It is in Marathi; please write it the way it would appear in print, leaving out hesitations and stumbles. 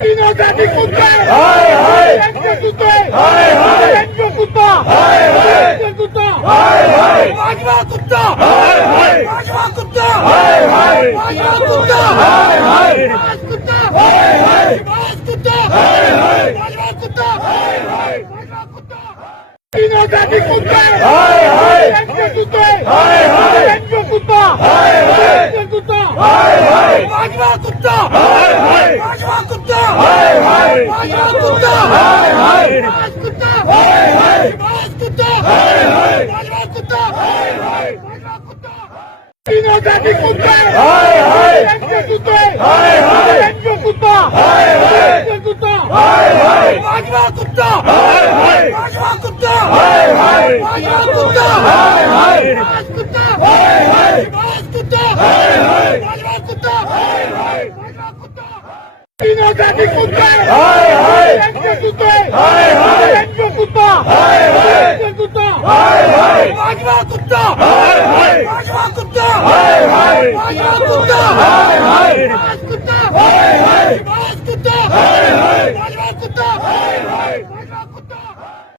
तीनों जाति कुत्ता हाय हाय कुत्ते हाय हाय कुत्ता हाय हाय कुत्ता हाय हाय भाजपा कुत्ता हाय हाय भाजपा कुत्ता हाय हाय भाजपा कुत्ता हाय हाय कुत्ता हाय हाय कुत्ता हाय हाय भाजपा कुत्ता हाय हाय भाजपा कुत्ता तीनों जाति कुत्ता हाय हाय कुत्ते हाय हाय कुत्ता हाय हाय कुत्ता हाय हाय भाजपा कुत्ता हाय हाय भाजपा कुत्ता हाय हाय भाजपा कुत्ता हाय हाय कुत्ता हाय हाय कुत्ता हाय हाय भाजपा कुत्ता हाय हाय भाजपा कुत्ता तीनों जाति कुत्ता हाय हाय कुत्ते हाय हाय कुत्ता हाय हाय कुत्ता हाय हाय भाजपा कुत्ता हाय हाय भाजपा कुत्ता हाय हाय भाजपा कुत्ता हाय हाय कुत्ता हाय हाय कुत्ता हाय हाय भाजपा कुत्ता हाय हाय भाजपा कुत्ता तीनों जाति कुत्ता हाय हाय कुत्ते हाय हाय कुत्ता हाय हाय कुत्ता हाय हाय भाजपा कुत्ता हाय हाय भाजपा कुत्ता हाय हाय भाजपा कुत्ता हाय हाय कुत्ता हाय हाय कुत्ता हाय हाय भाजपा कुत्ता हाय हाय भाजपा कुत्ता